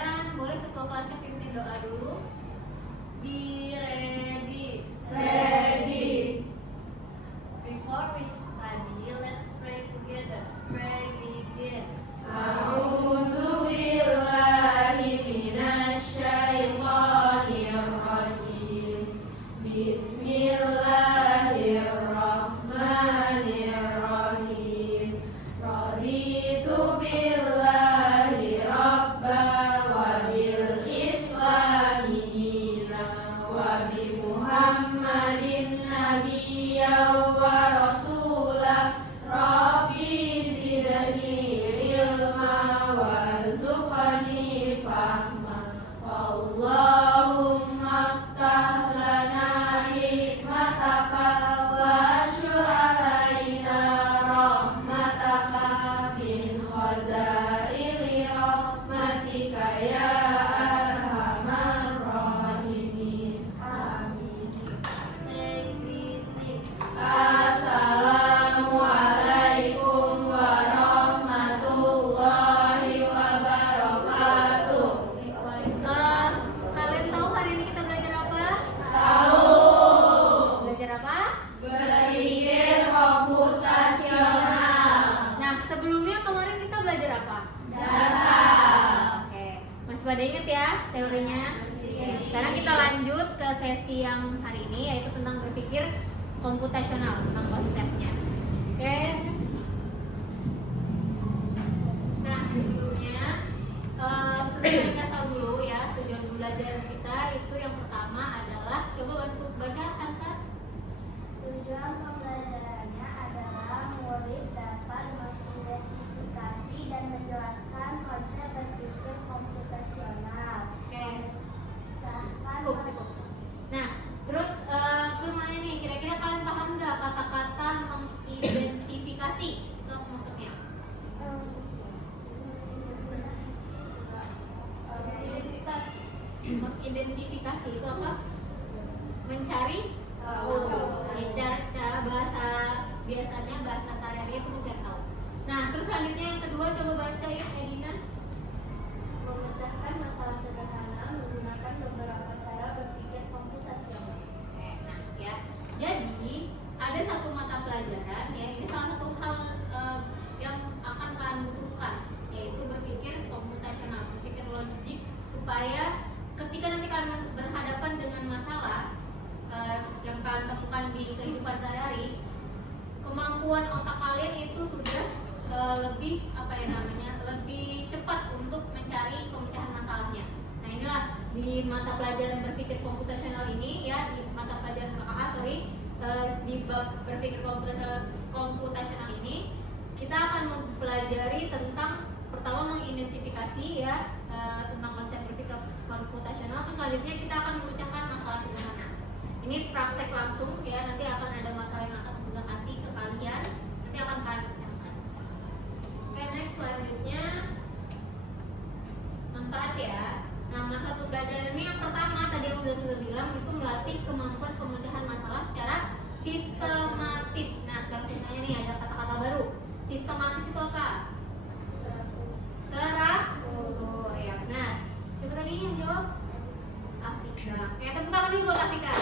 Dan boleh ketua kelasnya pimpin doa dulu. Be ready. Ready. Before we study, let's pray together. Pray begin. A'udzu billahi minasyaitonir rajim. Bismillahirrahmanirrahim. Raditu billahi rabba wa bil islami dina wa bi Muhammadin nabiyyan wa rasulah. Rabbi zidni ilma warzuqni fahma. Allahumma aftah lana hikmataka wanshur alaina rahmataka min khazaili rahmatika ya arhamar rahimin. Amin. Say greeting. Assalamualaikum warahmatullahi wabarakatuh. Kalian tahu hari ini kita belajar apa? Tahu. Belajar apa? Berpikir komputasional. Nah, sebelumnya kemarin kita belajar apa? Data. Oke, masih pada ingat ya teorinya? Sekarang kita lanjut ke sesi yang hari ini, yaitu tentang berpikir komputasional, tentang konsepnya. Oke. Nah, sebelumnya sudah kita tahu dulu ya tujuan belajar kita itu yang pertama adalah coba bantu baca Hansa. Tujuan pembelajarannya adalah murid dapat mengidentifikasi dan menjelaskan konsep berpikir komputasional. Oke. Memecahkan Cukup. Nah, terus saya mau nanya nih, kira-kira kalian paham nggak kata-kata mengidentifikasi? Itu apa maksudnya? Identitas. Mengidentifikasi itu apa? Mencari tahu. Ya, cara bahasa biasanya bahasa sehari-hari itu mencari tahu. Nah, terus selanjutnya yang kedua coba baca ya, Edina. memecahkan masalah sederhana menggunakan beberapa cara berpikir komputasional. Nah, ya. Jadi ada satu mata pelajaran ya, ini salah satu hal yang akan kalian butuhkan, yaitu berpikir komputasional, berpikir logik, supaya ketika nanti kalian berhadapan dengan masalah yang kalian temukan di kehidupan sehari-hari, kemampuan otak kalian itu sudah lebih lebih cepat untuk mencari pemecahan masalahnya. Nah, inilah di mata pelajaran berpikir komputasional ini ya, di mata pelajaran di bab berpikir komputasional ini kita akan mempelajari tentang pertama mengidentifikasi ya, tentang konsep berpikir komputasional. Terus selanjutnya kita akan memecahkan masalah sederhana. Ini praktek langsung ya, nanti akan ada masalah yang akan sudah kasih ke kalian, nanti akan kalian pecahkan. Oke, next selanjutnya manfaat ya. Nah, manfaat pembelajaran ini yang pertama tadi yang sudah bilang itu melatih kemampuan pemecahan masalah secara sistematis. Nah, sekarang saya tanya nih, ada kata-kata baru. Sistematis itu apa? Teratur ya, benar. Siapa tadi yang jawab? Afika. Oke, tepuk tangan dulu buat Afika.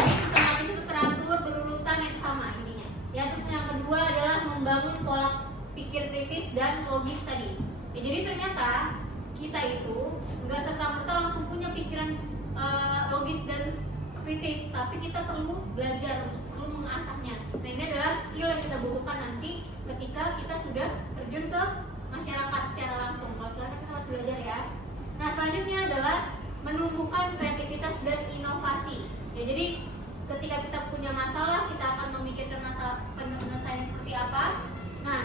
Ini sistematis itu teratur, berurutan, itu sama intinya. Ya, terus yang kedua adalah membangun pola pikir kritis dan logis tadi. Ya, jadi ternyata kita itu nggak serta-merta langsung punya pikiran logis dan kritis, tapi kita perlu belajar, perlu mengasahnya. Nah, ini adalah skill yang kita butuhkan nanti ketika kita sudah terjun ke masyarakat secara langsung. Kalau sekarang kita masih belajar ya. Nah, selanjutnya adalah menumbuhkan kreativitas dan inovasi. Ya, jadi ketika kita punya masalah, kita akan memikirkan masalah penyelesaiannya seperti apa. Nah,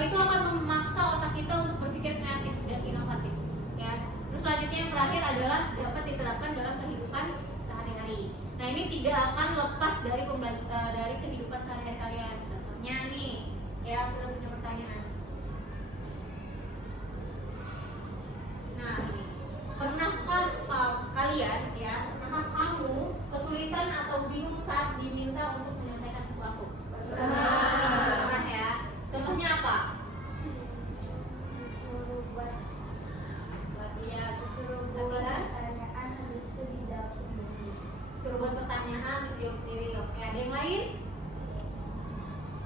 itu akan memaksa otak kita untuk berpikir kreatif dan inovatif. Ya. Terus selanjutnya yang terakhir adalah dapat diterapkan dalam kehidupan sehari-hari. Nah, ini tidak akan lepas dari kehidupan sehari-hari kalian. Contohnya nih, ya, sudah punya pertanyaan. Nah, ini. Pernahkah kalian ya, pernahkah kamu kesulitan atau bingung saat diminta untuk menyelesaikan sesuatu? Pernah ya. Contohnya apa? jawab sendiri. Oke, ada yang lain?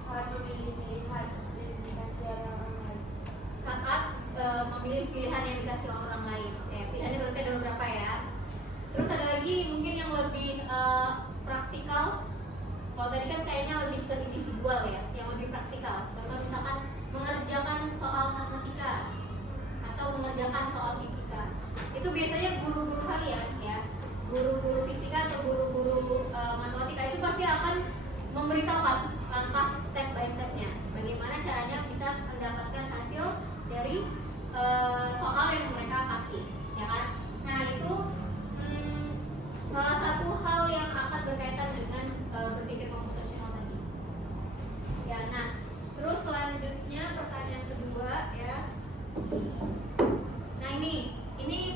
Saat memilih pilihan yang dikasih orang lain. Saat memilih pilihan yang dikasih orang lain. Oke, pilihannya berarti ada beberapa ya. Terus ada lagi mungkin yang lebih praktikal. Kalau tadi kan kayaknya lebih ke individual ya, yang lebih praktikal. Contoh misalkan mengerjakan soal matematika atau mengerjakan soal fisika. Itu biasanya guru-guru kalian ya, guru-guru fisika atau guru-guru matematika itu pasti akan memberitahukan langkah step by stepnya, bagaimana caranya bisa mendapatkan hasil dari soal yang mereka kasih, ya kan? Nah itu salah satu hal yang akan berkaitan dengan berpikir komputasional tadi. Ya, nah terus selanjutnya pertanyaan kedua ya. Nah ini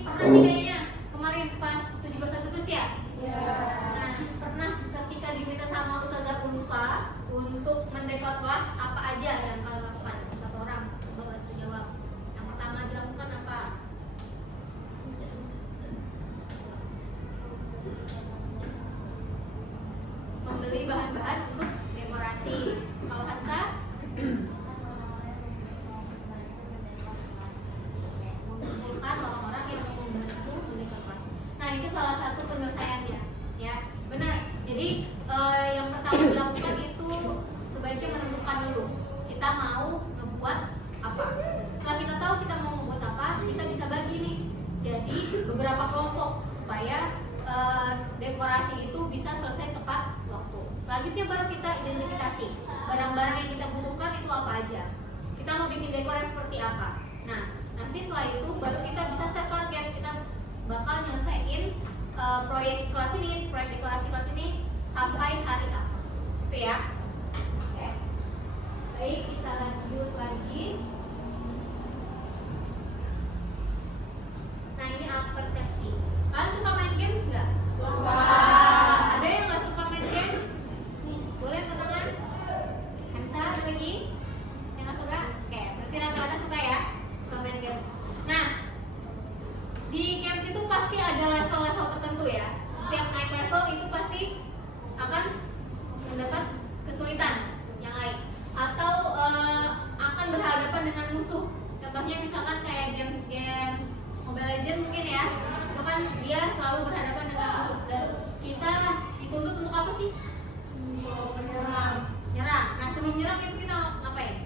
pernah nih kayaknya kemarin pas 17 Agustus ya. Nah, pernah ketika diminta sama Ustazah Ulfa untuk mendekor kelas, apa aja yang kalian lakukan? Satu orang, coba bantu jawab. Yang pertama dilakukan apa? Membeli bahan-bahan untuk dekorasi. Kalau Hansa? Mengumpulkan orang-orang yang membantu mendekor kelas. Nah, itu salah satu penyelesaiannya, ya. Benar. Jadi yang pertama dilakukan itu sebaiknya menentukan dulu kita mau ngebuat apa. Setelah kita tahu kita mau ngebuat apa, kita bisa bagi nih jadi beberapa kelompok supaya dekorasi itu bisa selesai tepat waktu. Selanjutnya baru kita identifikasi barang-barang yang kita butuhkan itu apa aja. Kita mau bikin dekor yang seperti apa. Nah, nanti setelah itu baru kita bisa set target, kita bakal nyelesain proyek kelas ini, proyek dekorasi kelas ini sampai hari apa. Oke ya. Oke. Baik, kita lanjut lagi. Nah, ini persepsi. Kalian suka main games nggak? Suka. Ada yang nggak suka main games? Nih, boleh angkat tangan. Hansa, ada lagi? Yang nggak suka? Oke, berarti rata-rata suka ya, suka main games. Nah, di games itu pasti ada level-level tertentu ya. Setiap naik level itu pasti akan mendapat kesulitan yang lain atau akan berhadapan dengan musuh. Contohnya misalkan kayak games Mobile Legends mungkin ya, itu kan dia selalu berhadapan dengan musuh dan kita dituntut untuk apa sih? Menyerang. Nyerang. Nah, sebelum nyerang itu kita ngapain?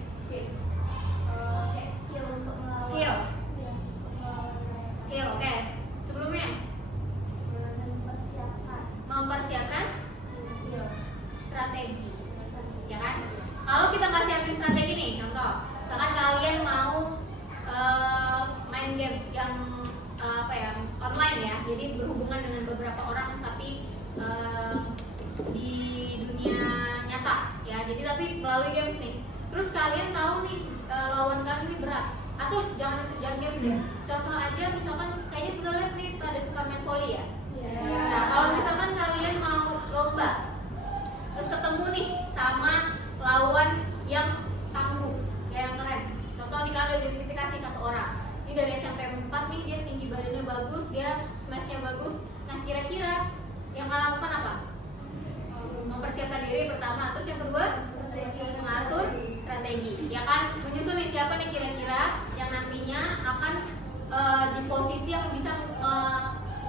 Skill untuk melawan. Skill. Iya, untuk melawan mereka. Skill, oke. Sebelumnya mempersiapkan Skill. strategi, ya kan? Kalau kita nggak siapin strategi nih, contoh, misalkan kalian mau main games yang online ya, jadi berhubungan dengan beberapa orang tapi di dunia nyata ya, jadi tapi melalui games nih. Terus kalian tahu nih lawan kalian ini berat, atau jangan games ya. Contoh aja misalkan kayaknya sudah lihat nih pada suka main volley ya. Nah, kalau misalkan kalian mau lomba, terus ketemu nih sama lawan yang tangguh, yang keren. Contoh nih kalian identifikasi satu orang. Ini dari SMP 4 nih, dia tinggi badannya bagus, dia smashnya bagus. Nah, kira-kira yang kalian lakukan apa? Mempersiapkan diri pertama, terus yang kedua mengatur strategi. Ya kan, menyusun nih siapa nih kira-kira yang nantinya akan di posisi yang bisa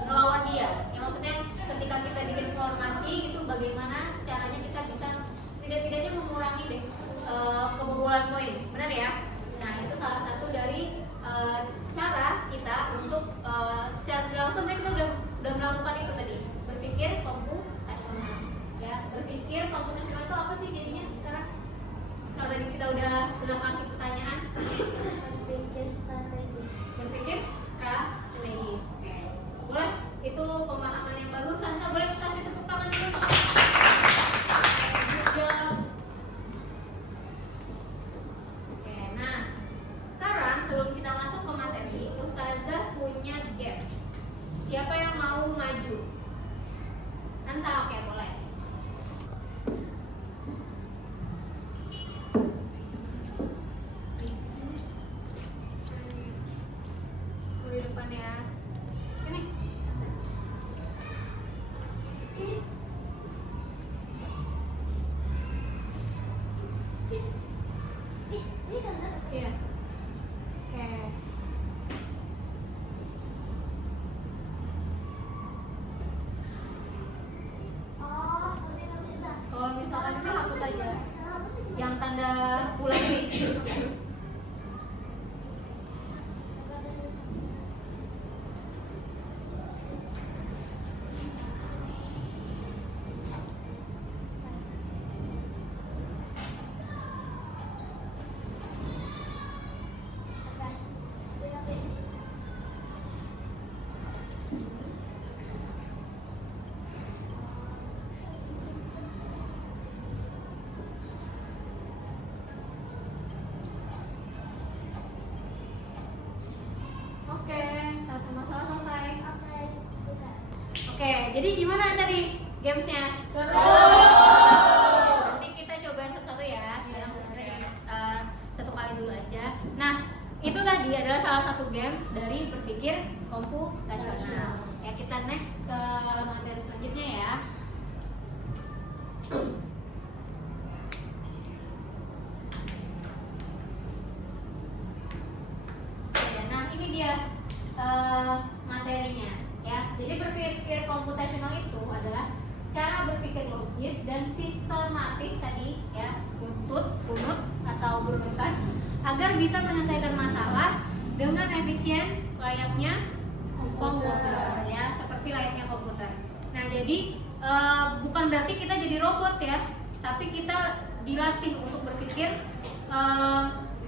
ngelawan dia. Yang maksudnya ketika kita bikin formasi itu bagaimana caranya kita bisa tidak-tidaknya mengurangi deh kebobolan poin, benar ya? Nah, itu salah satu dari cara kita untuk secara langsung kita udah melakukan itu tadi, berpikir komputasional. Ya, berpikir komputasional itu apa sih jadinya sekarang? Kalau tadi kita sudah kasih pertanyaan, berpikir strategis. Oke, boleh? Itu pemahaman yang bagus. Hansa boleh kasih tepuk tangan dulu. Oke, nah sekarang sebelum kita masuk ke materi, Ustazah punya games. Siapa yang mau maju? Hansa, oke boleh. Di depan ya. Sini. Oke, satu masalah selesai. Oke, bisa. Oke, jadi gimana tadi gamesnya? Seru. Nanti kita cobain satu-satu ya. Sekarang kita satu kali dulu aja. Nah, itu tadi adalah salah satu game dari berpikir komputasional. Ya, kita next ke materi selanjutnya ya. Oke, nah ini dia materinya ya. Jadi berpikir komputasional itu adalah cara berpikir logis dan sistematis tadi ya, runut atau berurutan agar bisa menyelesaikan masalah dengan efisien layaknya komputer ya, seperti layaknya komputer. Nah, jadi bukan berarti kita jadi robot ya, tapi kita dilatih untuk berpikir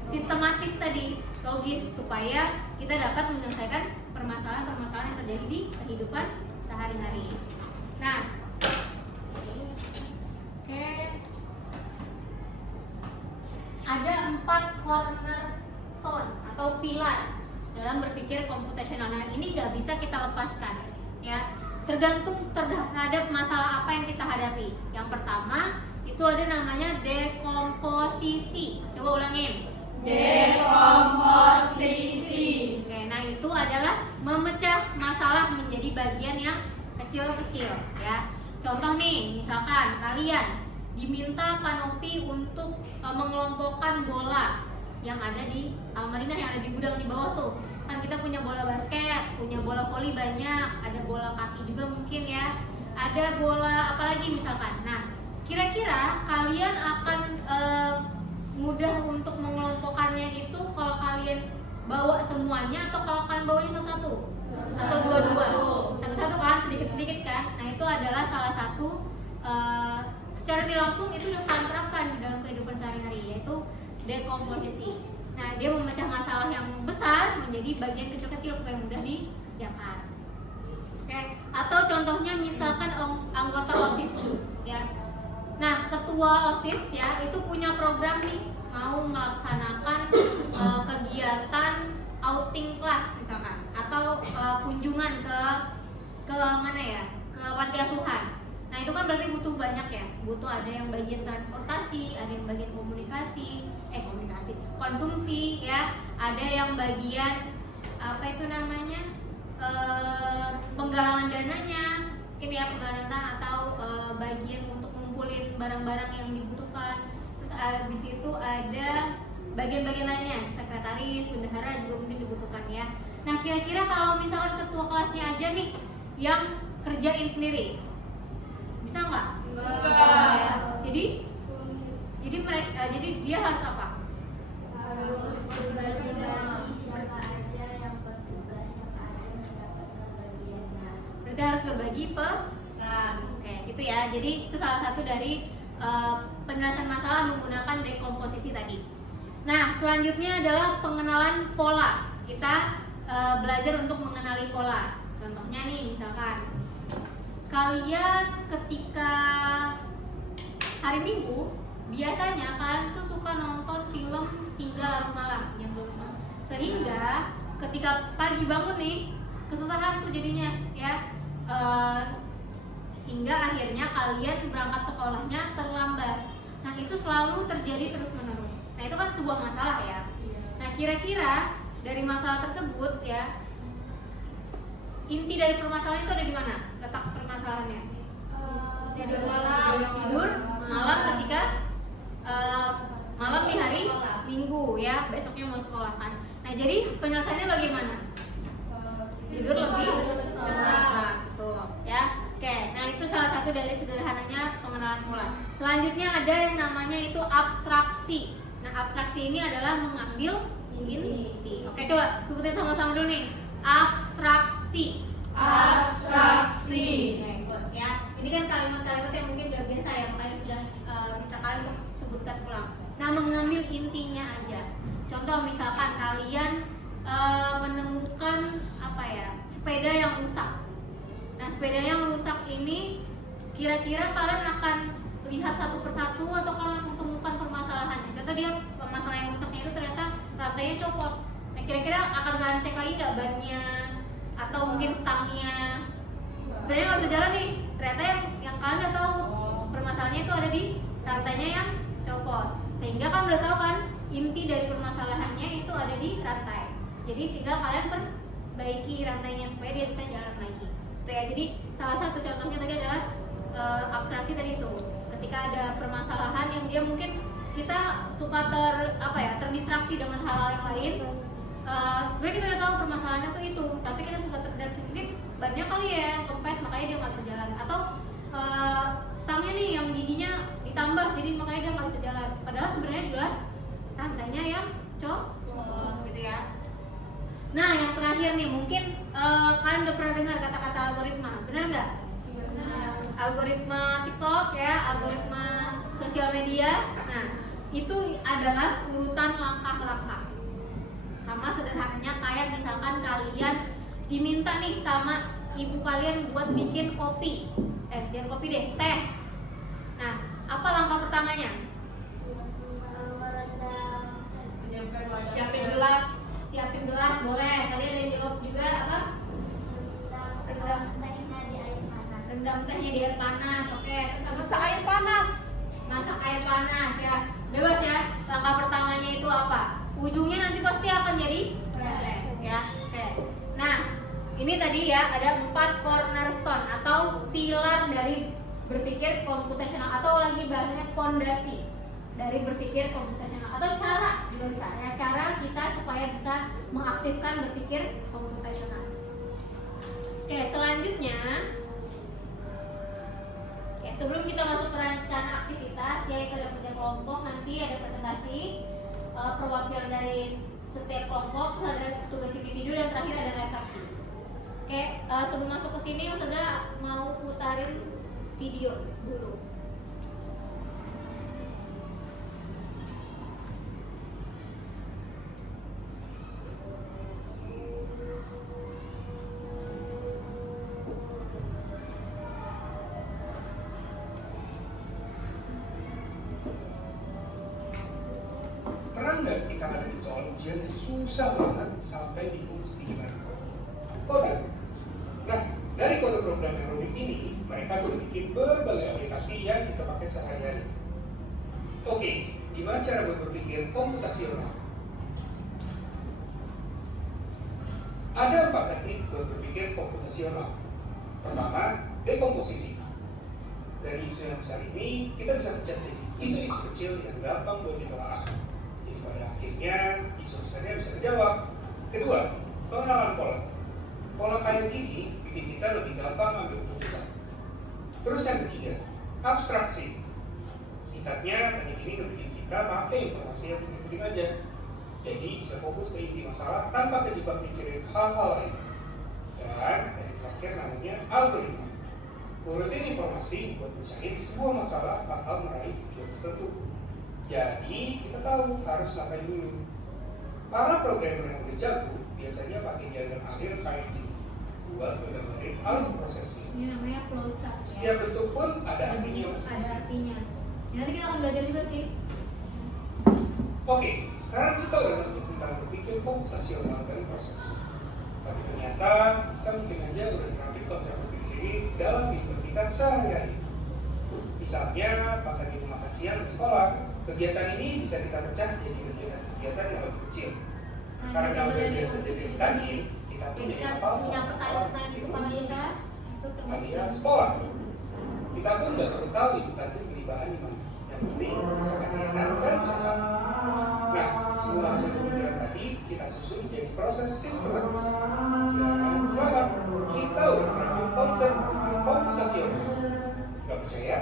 sistematis tadi, logis, supaya kita dapat menyelesaikan permasalahan-permasalahan yang terjadi di kehidupan sehari-hari. Nah, oke, ada 4 cornerstone atau pilar dalam berpikir komputasional. Nah, ini nggak bisa kita lepaskan ya, tergantung terhadap masalah apa yang kita hadapi. Yang pertama itu ada namanya dekomposisi. Coba ulangin. Dekomposisi. Oke, nah itu adalah memecah masalah menjadi bagian yang kecil-kecil ya. Contoh nih, misalkan kalian diminta Kanopi untuk mengelompokkan bola yang ada di Almarina, yang ada di gudang di bawah tuh. Kan kita punya bola basket, punya bola voli banyak, ada bola kaki juga mungkin ya. Ada bola apalagi misalkan. Nah, kira-kira kalian akan mudah untuk mengelompokkannya itu kalau kalian bawa semuanya atau kalau kalian bawanya satu-satu? Atau dua-dua? Satu-satu kan, sedikit-sedikit kan? Nah, itu adalah salah satu secara tidak langsung itu udah kalian terapkan di dalam kehidupan sehari-hari, yaitu dekomposisi. Nah, dia memecah masalah yang besar menjadi bagian kecil-kecil supaya mudah dikerjakan. Oke, atau contohnya misalkan anggota OSIS ya. Nah, ketua OSIS ya itu punya program nih, mau melaksanakan kegiatan outing kelas misalkan, atau kunjungan ke mana ya, ke panti asuhan. Nah, itu kan berarti butuh banyak ya, butuh ada yang bagian transportasi, ada yang bagian konsumsi ya, ada yang bagian apa itu namanya, penggalangan dananya mungkin ya, penggalangan dana, atau bagian untuk ngumpulin barang-barang yang dibutuhkan. Terus habis itu ada bagian-bagian lainnya, sekretaris, bendahara juga mungkin dibutuhkan ya. Nah, kira-kira kalau misalkan ketua kelasnya aja nih yang kerjain sendiri, bisa nggak? Enggak. Ya. Jadi dia harus apa? Harus berbagi siapa aja yang bertugas, siapa aja yang mendapatkan bagiannya. Berarti harus berbagi peran. Oke, gitu ya. Jadi itu salah satu dari penyelesaian masalah menggunakan dekomposisi tadi. Nah, selanjutnya adalah pengenalan pola. Kita belajar untuk mengenali pola. Contohnya nih, misalkan kalian ketika hari Minggu biasanya kalian tuh suka nonton film hingga larut malam jam 12 malam. Sehingga ketika pagi bangun nih kesusahan tuh jadinya ya, hingga akhirnya kalian berangkat sekolahnya terlambat. Nah, itu selalu terjadi terus-menerus. Nah, itu kan sebuah masalah ya. Nah, kira-kira dari masalah tersebut ya, inti dari permasalahan itu ada di mana? Letak permasalahannya? Tidur malam ketika malam di hari Minggu ya, besoknya mau sekolah kan. Nah, jadi penyelesaiannya bagaimana? Tidur lebih cepat, betul ya. Oke, nah itu salah satu dari sederhananya pengenalan pola. Selanjutnya ada yang namanya itu abstraksi. Nah, abstraksi ini adalah mengambil inti. Oke, coba sebutin sama-sama dulu nih. Abstraksi. Abstraksi. Oke, good ya. Ini kan kalimat-kalimat yang mungkin gak biasa ya, makanya sudah minta kalian untuk sebutkan ulang. Nah, mengambil intinya aja. Contoh misalkan kalian menemukan apa ya, sepeda yang rusak. sepeda yang rusak ini kira-kira kalian akan lihat satu persatu atau kalian langsung temukan permasalahannya. Contoh dia masalah yang rusaknya itu ternyata rantainya copot. Nah kira-kira akan kalian cek lagi nggak bannya atau mungkin stangnya? Sebenarnya nggak bisa jalan nih. Ternyata yang kalian udah tahu permasalahannya itu ada di rantainya yang copot. Sehingga kan udah tahu kan inti dari permasalahannya itu ada di rantai. Jadi tinggal kalian perbaiki rantainya supaya dia bisa jalan lagi. Itu ya. Jadi salah satu contohnya tadi adalah abstraksi tadi itu. Ketika ada permasalahan yang dia mungkin kita suka terdistraksi dengan hal-hal yang lain. Sebenarnya kita udah tahu permasalahannya tuh itu, tapi kita suka terdistraksi mungkin banyak kali ya yang kempes makanya dia nggak bisa jalan, atau stangnya nih yang giginya ditambah jadi makanya dia nggak bisa jalan. Padahal sebenarnya jelas rantainya yang copot gitu ya. Nah yang terakhir nih mungkin kalian udah pernah dengar kata-kata algoritma, benar nggak? Benar. Algoritma TikTok ya, algoritma sosial media. Nah itu adalah urutan langkah-langkah. Sama sederhananya kayak misalkan kalian diminta nih sama ibu kalian buat bikin kopi, jangan kopi deh, teh. Nah apa langkah pertamanya? Siapin gelas boleh. Tadi ada yang jawab juga apa? Rendam tehnya di air panas. Oke, terus apa? Masak air panas. Masak air panas ya. Bebas ya. Langkah pertamanya itu apa? Ujungnya nanti pasti akan jadi teh ya. Oke. Nah, ini tadi ya ada 4 cornerstone atau pilar dari berpikir komputasional atau lagi bahasanya fondasi dari berpikir komputasional atau cara juga bisa ya, cara kita supaya bisa mengaktifkan berpikir komputasional. Oke, selanjutnya sebelum kita masuk ke rencana aktivitas yaitu ada kerja kelompok, nanti ada presentasi perwakilan dari setiap kelompok, terus ada tugas individu dan terakhir ada refleksi. Oke, sebelum masuk ke sini Ustazah mau putarin video dulu. Pernah nggak kita ngadepin soal ujian yang susah banget sampai bingung mesti gimana? Kode. Nah, dari kode program yang rumit ini, mereka bisa bikin berbagai aplikasi yang kita pakai sehari-hari. Oke, gimana cara berpikir komputasional? Ada 4 teknik berpikir komputasional. Pertama, dekomposisi. Dari isu yang besar ini, kita bisa pecah jadi isu-isu kecil yang gampang buat ditelaah. Jadi pada akhirnya, isu besarnya bisa terjawab. Kedua, pengenalan pola. Pola kayak gini bikin kita lebih gampang ambil keputusan. Terus yang ketiga, abstraksi. Singkatnya, teknik ini bikin kita pakai informasi yang penting-penting aja. Jadi bisa fokus ke inti masalah tanpa terjebak mikirin hal-hal lain. Dan yang terakhir namanya algoritma. Urutin informasi buat mencari sebuah masalah atau meraih tujuan tertentu. Jadi kita tahu harus ngapain dulu. Para programmer yang udah jago biasanya pakai diagram akhir kayak gini buat menggambarin alur prosesnya. Ini namanya flowchart. Setiap bentuk pun ada artinya Ada masing-masing. artinya. Ya, nanti kita akan belajar juga sih. Oke, sekarang kita udah ngerti tentang berpikir komputasional dan proses. Tapi ternyata kita mungkin aja udah terapin konsep berpikir ini dalam kehidupan kita sehari-hari. Misalnya pas lagi makan siang di sekolah, kegiatan ini bisa kita pecah jadi kegiatan yang lebih kecil. Karena udah biasa jadi tadi, kita pun jadi hafal soal pertanyaan-pertanyaan di kepala kita itu alias sekolah. Kita pun nggak perlu tahu itu kantin beli bahan di mana. Yang penting misalkan enak dan sehat. Nah, semua hasil pemikiran tadi kita susun jadi proses sistematis. Dan selamat, kita udah menerapkan konsep berpikir komputasional. Gak percaya?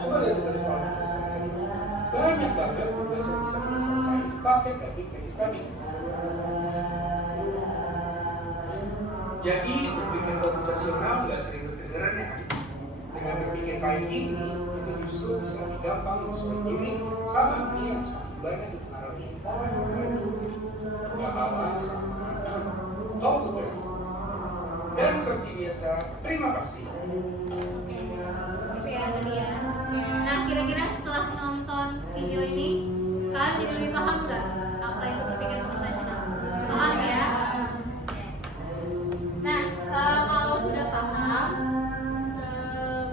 Coba lihat tugas sekolah kita sehari-hari. Banyak banget tugas yang bisa kita selesai pakai teknik-teknik tadi. Jadi berpikir komputasional nggak sering berkedengaran ya. Dengan berpikir kayak gini, kita justru bisa lebih gampang menyesuaikan diri sama dunia yang semakin banyak dipengaruhi oleh teknologi. Gak kalah sama komputer. Dan seperti biasa, terima kasih. Oke, itu ya tadi ya. Oke. Nah, kira-kira setelah nonton video ini, kalian jadi lebih paham nggak apa itu berpikir komputasional? Paham ya? Oke. Nah, kalau sudah paham,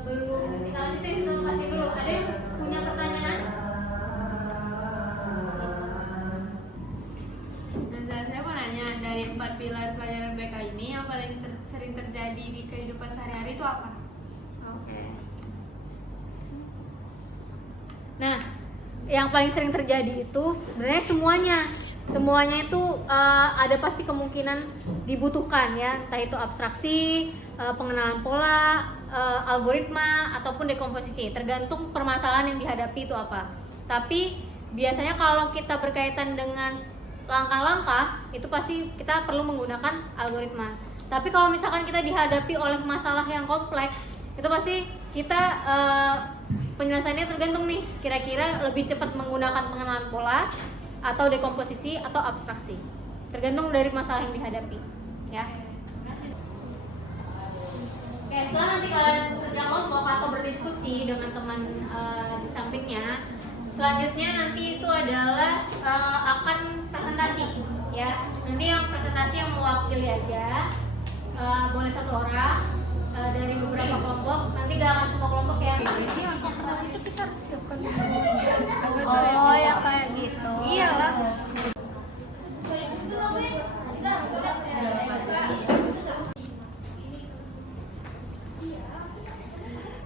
sebelum kita lanjutin, kita kasih dulu. Ada yang punya pertanyaan? Nah, saya mau nanya, dari 4 pilar pelajaran BK ini yang paling sering terjadi di kehidupan sehari-hari itu apa? Oke. Nah, yang paling sering terjadi itu sebenarnya semuanya itu ada pasti kemungkinan dibutuhkan ya, entah itu abstraksi, pengenalan pola, algoritma ataupun dekomposisi, tergantung permasalahan yang dihadapi itu apa. Tapi biasanya kalau kita berkaitan dengan langkah-langkah itu pasti kita perlu menggunakan algoritma. Tapi kalau misalkan kita dihadapi oleh masalah yang kompleks, itu pasti kita penyelesaiannya tergantung nih, kira-kira lebih cepat menggunakan pengenalan pola atau dekomposisi atau abstraksi, tergantung dari masalah yang dihadapi ya. Oke, setelah nanti kalian kerja kelompok atau berdiskusi dengan teman di sampingnya, selanjutnya nanti itu adalah akan presentasi ya. Nanti yang presentasi yang mewakili aja, boleh 1 orang dari beberapa kelompok. Nanti gak akan semua kelompok ya. Jadi untuk pertama itu kita harus siapkan Oh ya kayak gitu. Iyalah.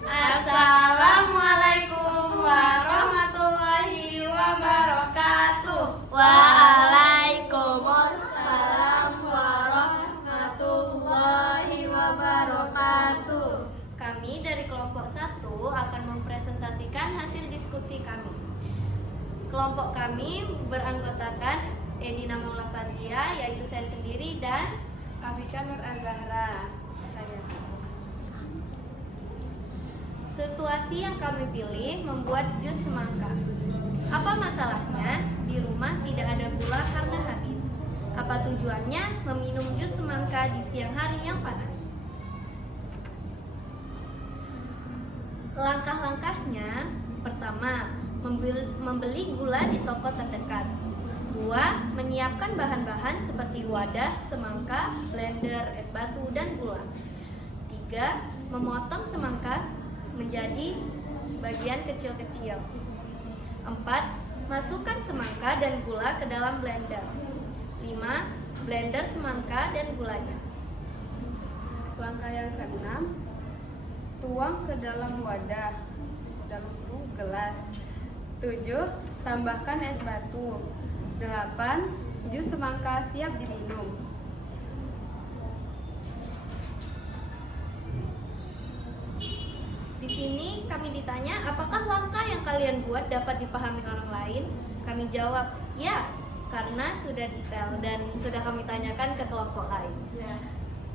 Assalamualaikum warahmatullahi wabarakatuh. Waalaikumsalam warahmatullahi wabarakatuh. Kami dari kelompok 1 akan mempresentasikan hasil diskusi kami. Kelompok kami beranggotakan Edina Maula Fatia, yaitu saya sendiri, dan Afika Nur Azahra. Saya. situasi yang kami pilih membuat jus semangka. Apa masalahnya? Di rumah tidak ada gula karena habis. Apa tujuannya meminum jus semangka di siang hari yang panas? Langkah-langkahnya, pertama, membeli gula di toko terdekat. 2. Menyiapkan bahan-bahan seperti wadah, semangka, blender, es batu, dan gula. 3. Memotong semangka menjadi bagian kecil-kecil. 4. Masukkan semangka dan gula ke dalam blender. 5. Blender semangka dan gulanya. Langkah yang ke-6, tuang ke dalam wadah, dalam gelas. 7. Tambahkan es batu. 8. Jus semangka siap diminum. Di sini kami ditanya, apakah langkah yang kalian buat dapat dipahami orang lain? Kami jawab, ya, karena sudah detail dan sudah kami tanyakan ke kelompok lain.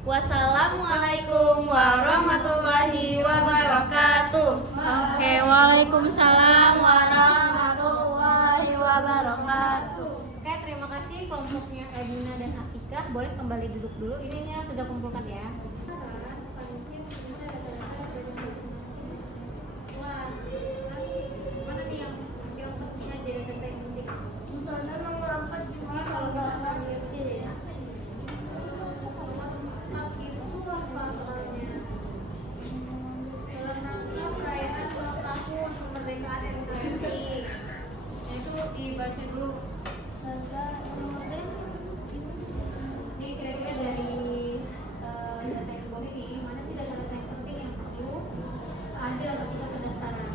Wassalamualaikum warahmatullahi wabarakatuh. Oke, waalaikumsalam warahmatullahi wabarakatuh. Oke, terima kasih kelompoknya Edina dan Afika. Boleh kembali duduk dulu. Ininya sudah kumpulkan ya. Mana nih yang untuknya jadi data yang penting? Misalnya nomor 4 juga kalau nggak ngerti ya. Itu apa soalnya? Dalam rangka perayaan ulang tahun kemerdekaan NKRI. Itu dibaca dulu. Ini kira-kira dari data yang bawah ini, mana sih data-data yang penting yang perlu ada ketika pendaftaran?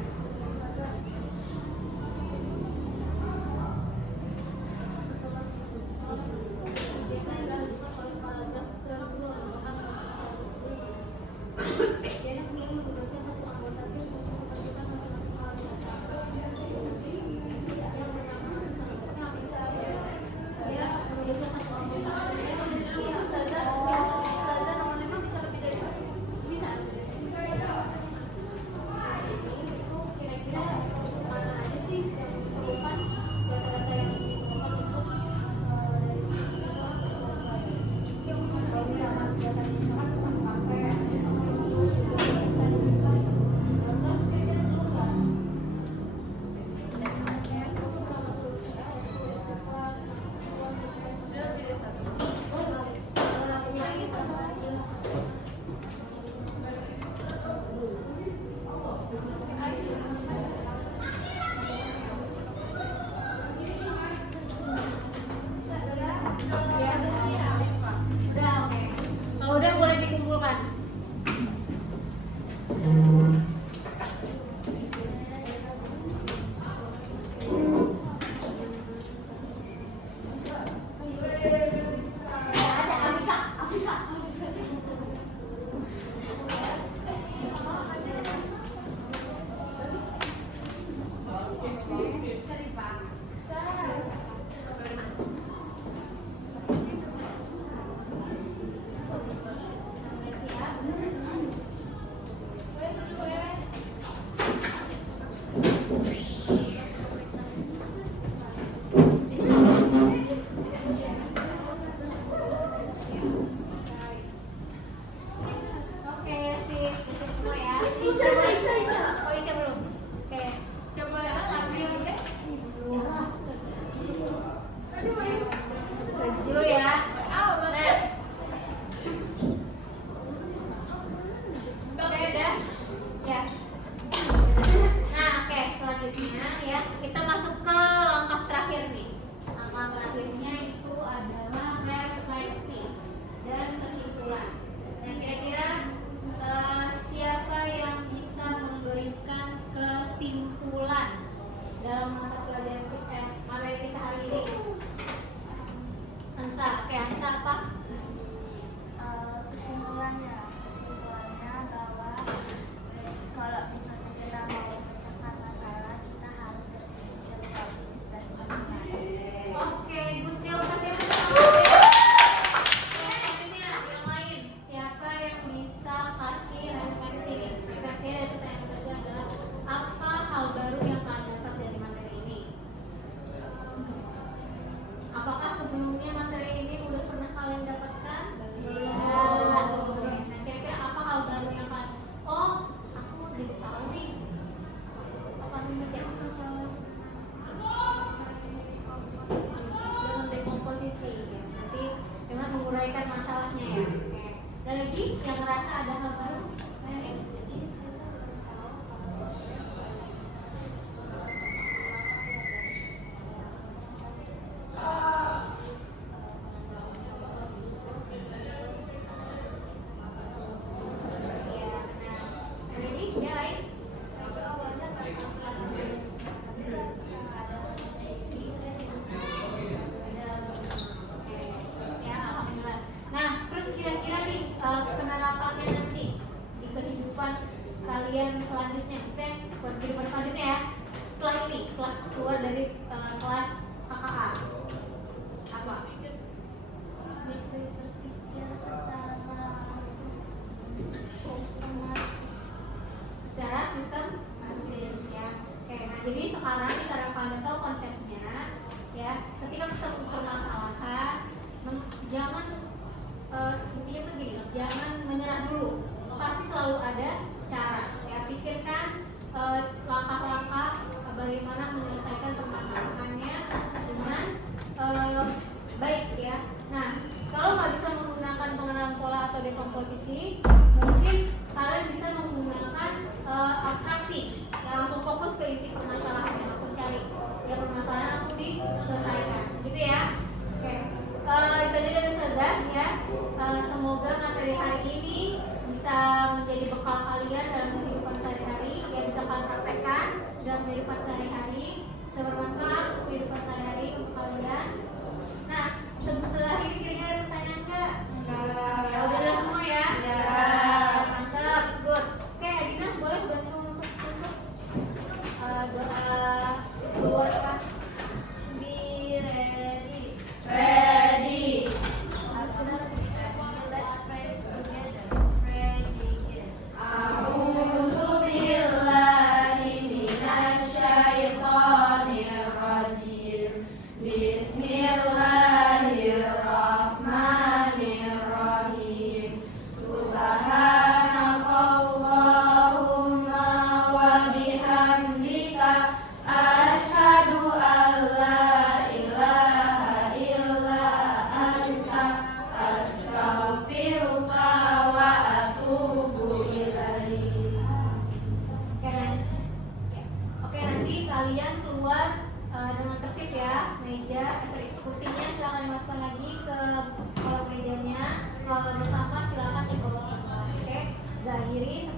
dikumpulkan. Oke, sip semua ya. Oh, isi belum? Oke, coba ambil dulu ya. Oke, udah? Ya. Nah, oke, selanjutnya ya, kita masuk ke langkah terakhir nih. Langkah terakhirnya itu adalah refleksi dan kesimpulan. Nah, kira-kira siapa yang bisa memberikan kesimpulan dalam mata pelajaran materi kita hari ini? Hansa, oke, Hansa apa? Kesimpulannya bahwa kalau misalnya kita mau memecahkan masalah, kita harus berpikir logis dan sebagainya. Oke, good job, kasih selanjutnya yang lain, siapa yang bisa kasih refleksi nih? Refleksinya dari pertanyaan saja adalah apa hal baru yang kalian dapat dari materi ini? Apakah sebelumnya materi ini udah pernah kalian dapatkan? Belum. Nah, kira-kira apa hal baru yang kalian? Oh, aku jadi tahu nih. Apa namanya? Dengan dekomposisi ya. Nanti dengan menguraikan masalahnya ya. Oke. Dan lagi yang ngerasa ada hal baru? Penerapannya nanti di kehidupan kalian selanjutnya, maksudnya kehidupan selanjutnya ya, setelah ini, setelah keluar dari kelas KKA apa? Berpikir secara sistematis Ya. Oke, nah jadi sekarang nih karena kalian tahu konsepnya ya, ketika kita permasalahan jangan intinya tuh gini, jangan menyerah dulu, pasti selalu ada cara ya. Pikirkan langkah-langkah bagaimana menyelesaikan permasalahannya dengan baik ya. Nah, kalau nggak bisa menggunakan pengenalan pola atau dekomposisi, mungkin kalian bisa menggunakan abstraksi ya, langsung fokus ke inti permasalahannya, langsung cari ya permasalahan, langsung diselesaikan gitu ya. Oke. Itu aja dari Ustazah ya. Semoga materi hari ini bisa menjadi bekal kalian dalam kehidupan sehari-hari, yang bisa kalian praktekkan dalam kehidupan sehari-hari, bisa bermanfaat untuk kehidupan sehari-hari untuk kalian. Nah, setelah ini kira-kira ada pertanyaan nggak? Ya udah semua ya. Mantap, good. Oke, Adina boleh bantu untuk doa keluar kelas. Be ready. Bismillahirrahmanirrahim. Subhanallah. diri